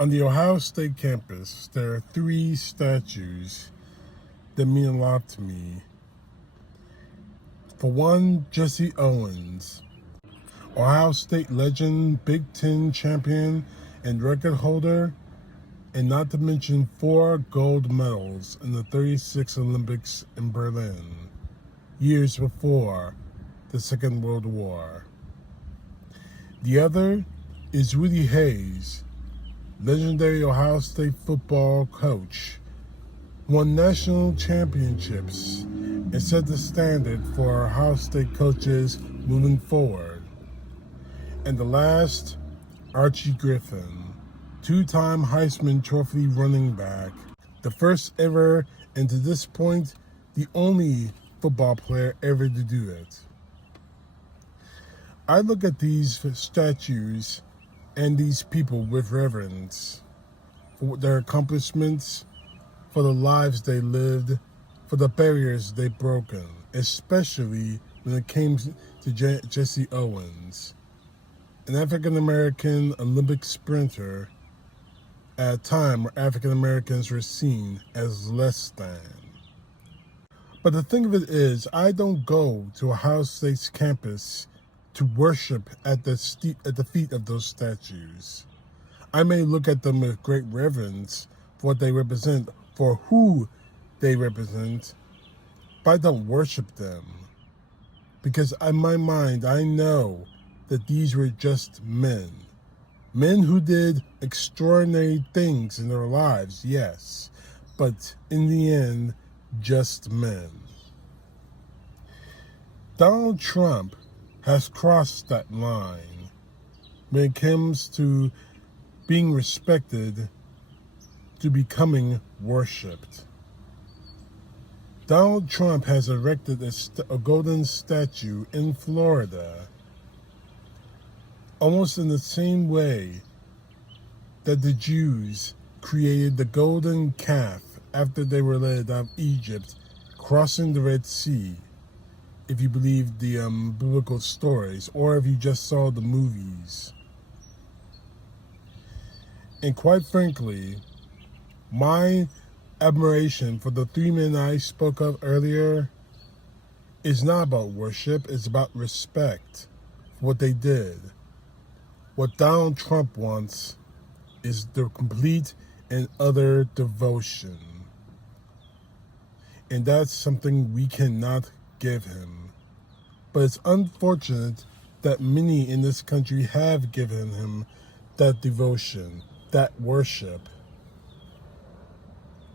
On the Ohio State campus, there are three statues that mean a lot to me. For one, Jesse Owens, Ohio State legend, Big Ten champion, and record holder, and not to mention 4 gold medals in the 36 Olympics in Berlin, years before the Second World War. The other is Rudy Hayes, legendary Ohio State football coach, won national championships and set the standard for Ohio State coaches moving forward. And the last, Archie Griffin, 2-time Heisman Trophy running back, the first ever and to this point, the only football player ever to do it. I look at these statues and these people with reverence for their accomplishments, for the lives they lived, for the barriers they've broken, especially when it came to Jesse Owens, an African-American Olympic sprinter at a time where African-Americans were seen as less than. But the thing of it is, I don't go to Ohio State's campus to worship at the feet of those statues. I may look at them with great reverence for what they represent, for who they represent, but I don't worship them. Because in my mind, I know that these were just men. Men who did extraordinary things in their lives, yes, but in the end, just men. Donald Trump has crossed that line when it comes to being respected to becoming worshipped. Donald Trump has erected a golden statue in Florida, almost in the same way that the Jews created the golden calf after they were led out of Egypt, crossing the Red Sea, if you believe the biblical stories, or if you just saw the movies. And quite frankly, my admiration for the 3 men I spoke of earlier is not about worship, it's about respect for what they did. What Donald Trump wants is the complete and utter devotion. And that's something we cannot give him. But it's unfortunate that many in this country have given him that devotion, that worship.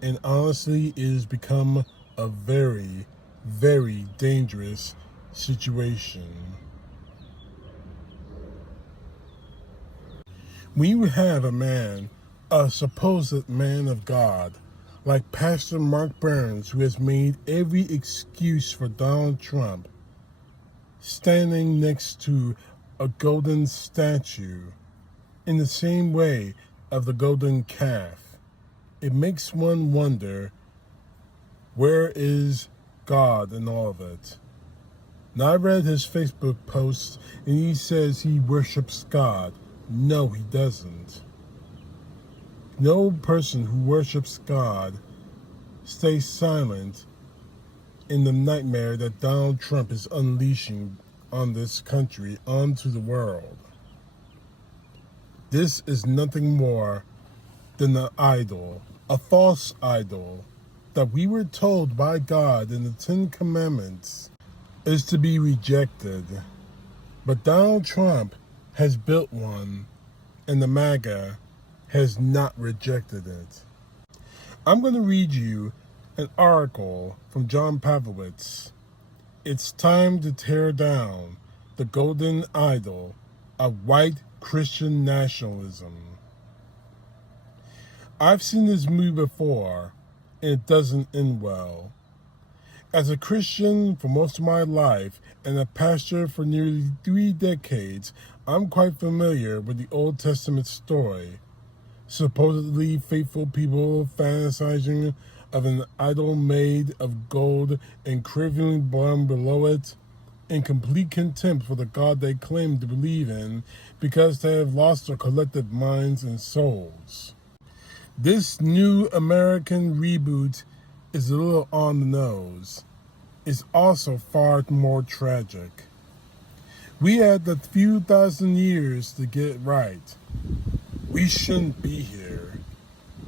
And honestly, it has become a very, very dangerous situation. When you have a man, a supposed man of God, like Pastor Mark Burns, who has made every excuse for Donald Trump, standing next to a golden statue in the same way of the golden calf, it makes one wonder, where is God in all of it? Now, I read his Facebook post and he says he worships God. No, he doesn't. No person who worships God stays silent in the nightmare that Donald Trump is unleashing on this country, onto the world. This is nothing more than an idol, a false idol, that we were told by God in the 10 Commandments is to be rejected. But Donald Trump has built one, and the MAGA has not rejected it. I'm going to read you an article from John Pavlovitz. It's time to tear down the golden idol of white Christian nationalism. I've seen this movie before, and it doesn't end well. As a Christian for most of my life and a pastor for nearly 3 decades, I'm quite familiar with the Old Testament story. Supposedly faithful people fantasizing of an idol made of gold and craving blood below it, in complete contempt for the God they claim to believe in because they have lost their collective minds and souls. This new American reboot is a little on the nose. It's also far more tragic. We had a few thousand years to get it right. We shouldn't be here.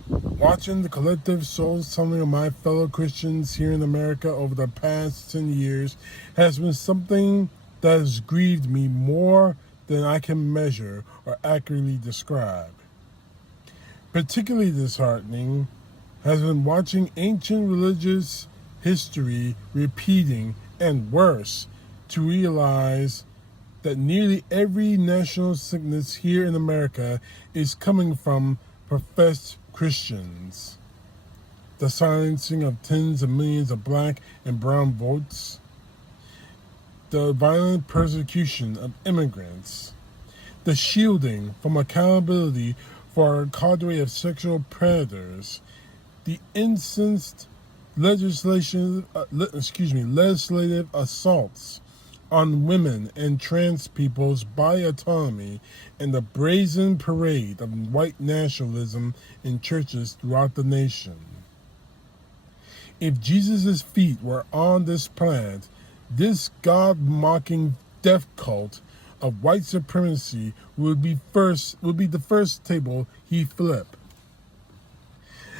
Watching the collective soul-summing of my fellow Christians here in America over the past 10 years has been something that has grieved me more than I can measure or accurately describe. Particularly disheartening has been watching ancient religious history repeating, and worse, to realize that nearly every national sickness here in America is coming from professed Christians. The silencing of tens of millions of black and brown votes, the violent persecution of immigrants, the shielding from accountability for a cadre of sexual predators, the incensed legislative assaults on women and trans people's body autonomy, and the brazen parade of white nationalism in churches throughout the nation. If Jesus' feet were on this planet, this God-mocking death cult of white supremacy would be the first table he'd flip.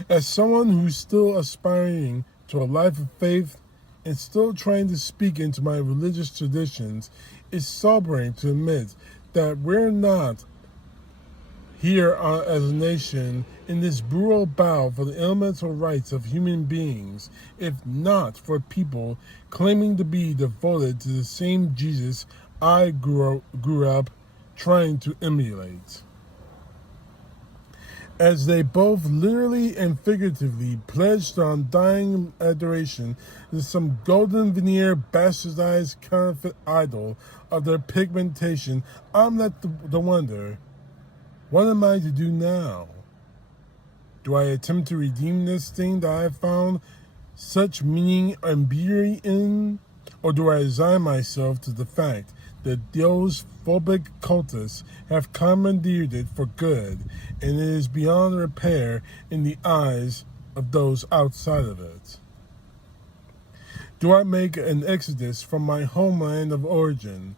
As someone who's still aspiring to a life of faith and still trying to speak into my religious traditions, it's sobering to admit that we're not here as a nation in this brutal battle for the elemental rights of human beings, if not for people claiming to be devoted to the same Jesus I grew up trying to emulate. As they both literally and figuratively pledged their undying adoration to some golden veneer bastardized counterfeit idol of their pigmentation, I'm left to wonder, what am I to do now? Do I attempt to redeem this thing that I have found such meaning and beauty in? Or do I resign myself to the fact that those phobic cultists have commandeered it for good, and it is beyond repair in the eyes of those outside of it? Do I make an exodus from my homeland of origin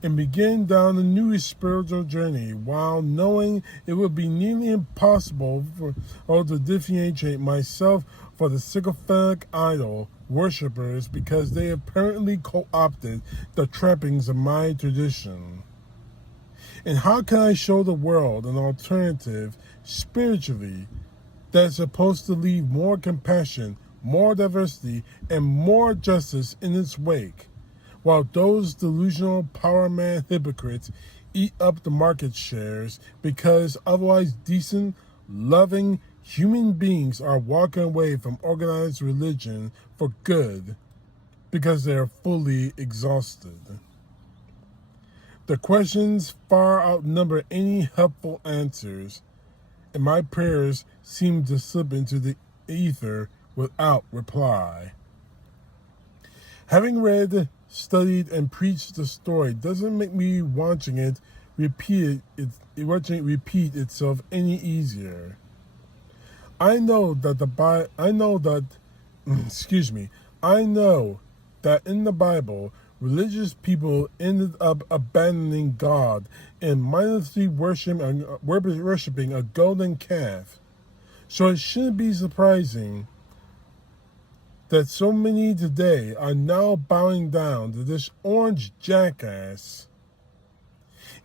and begin down a new spiritual journey while knowing it would be nearly impossible to differentiate myself from the sycophantic idol worshippers because they apparently co-opted the trappings of my tradition? And how can I show the world an alternative spiritually that's supposed to leave more compassion, more diversity, and more justice in its wake, while those delusional power man hypocrites eat up the market shares because otherwise decent, loving human beings are walking away from organized religion for good because they are fully exhausted? The questions far outnumber any helpful answers, and my prayers seem to slip into the ether without reply. Having read, studied, and preached the story doesn't make me watching it repeat itself any easier. I know that in the Bible, religious people ended up abandoning God and mindlessly worshiping a golden calf. So it shouldn't be surprising that so many today are now bowing down to this orange jackass.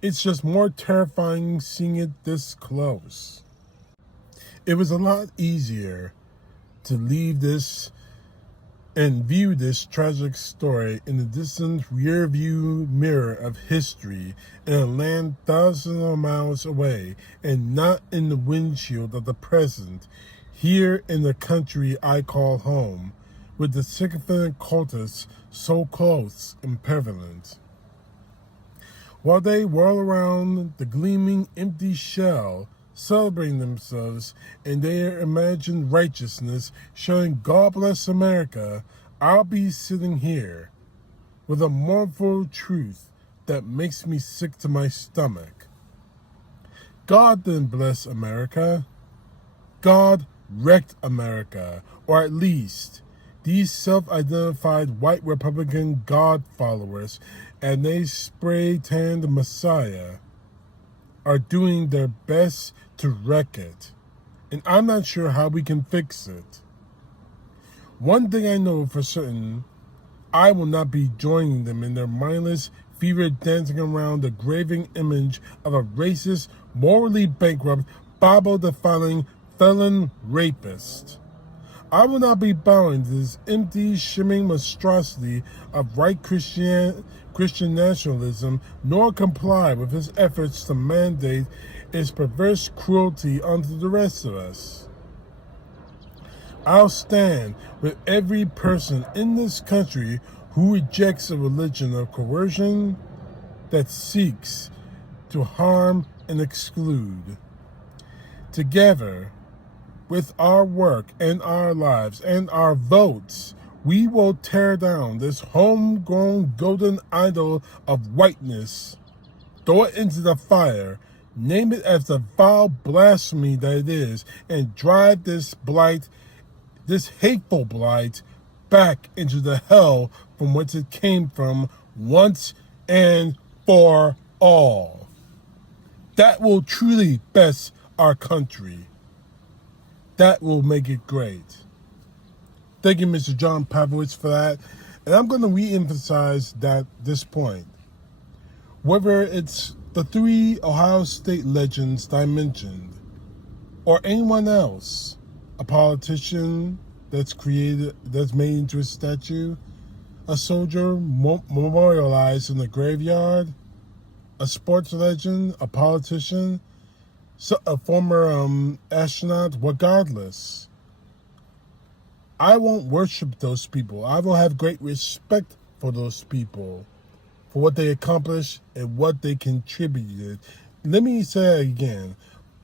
It's just more terrifying seeing it this close. It was a lot easier to leave this and view this tragic story in the distant rear-view mirror of history in a land thousands of miles away, and not in the windshield of the present, here in the country I call home, with the sycophantic cultists so close and prevalent. While they whirl around the gleaming empty shell, celebrating themselves and their imagined righteousness, shouting, "God bless America," I'll be sitting here, with a mournful truth that makes me sick to my stomach. God didn't bless America. God wrecked America, or at least these self-identified white Republican God followers and they spray-tanned Messiah are doing their best to wreck it. And I'm not sure how we can fix it. One thing I know for certain, I will not be joining them in their mindless, fevered dancing around the graven image of a racist, morally bankrupt, Bible-defiling felon rapist. I will not be bowing to this empty, shimmering monstrosity of right Christian nationalism, nor comply with his efforts to mandate its perverse cruelty onto the rest of us. I'll stand with every person in this country who rejects a religion of coercion that seeks to harm and exclude. Together, with our work and our lives and our votes, we will tear down this homegrown golden idol of whiteness, throw it into the fire, name it as the vile blasphemy that it is, and drive this blight, this hateful blight, back into the hell from which it came from once and for all. That will truly best our country. That will make it great. Thank you, Mr. John Pavlovich, for that. And I'm going to re-emphasize this point. Whether it's the 3 Ohio State legends that I mentioned, or anyone else, a politician that's made into a statue, a soldier memorialized in the graveyard, a sports legend, a politician, a former astronaut, regardless. I won't worship those people. I will have great respect for those people, for what they accomplished and what they contributed. Let me say it again.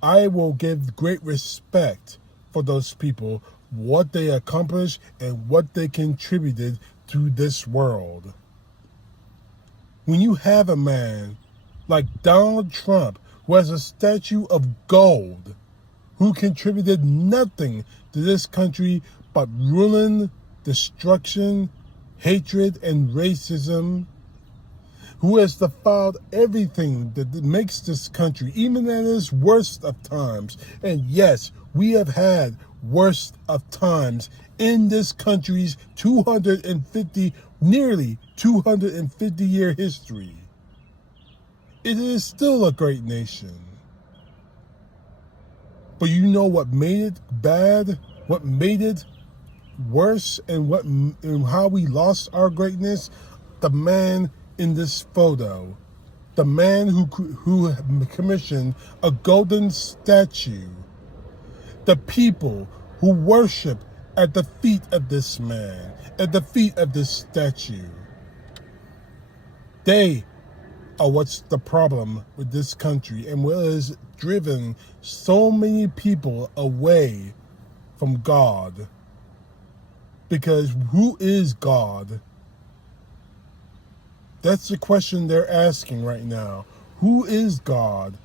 I will give great respect for those people, what they accomplished and what they contributed to this world. When you have a man like Donald Trump, who has a statue of gold, who contributed nothing to this country but ruin, destruction, hatred, and racism, who has defiled everything that makes this country, even at its worst of times. And yes, we have had worst of times in this country's nearly 250-year history. It is still a great nation. But you know what made it bad? What made it worse? And how we lost our greatness? The man in this photo. The man who commissioned a golden statue. The people who worship at the feet of this man, at the feet of this statue. They are what's the problem with this country and what has driven so many people away from God. Because who is God? That's the question they're asking right now. Who is God?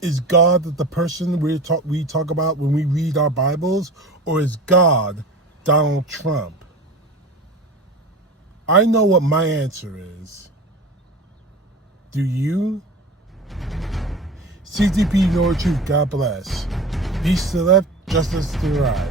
Is God the person we talk about when we read our Bibles? Or is God Donald Trump? I know what my answer is. Do you? CTP, know the truth. God bless. Peace to the left, justice to the right.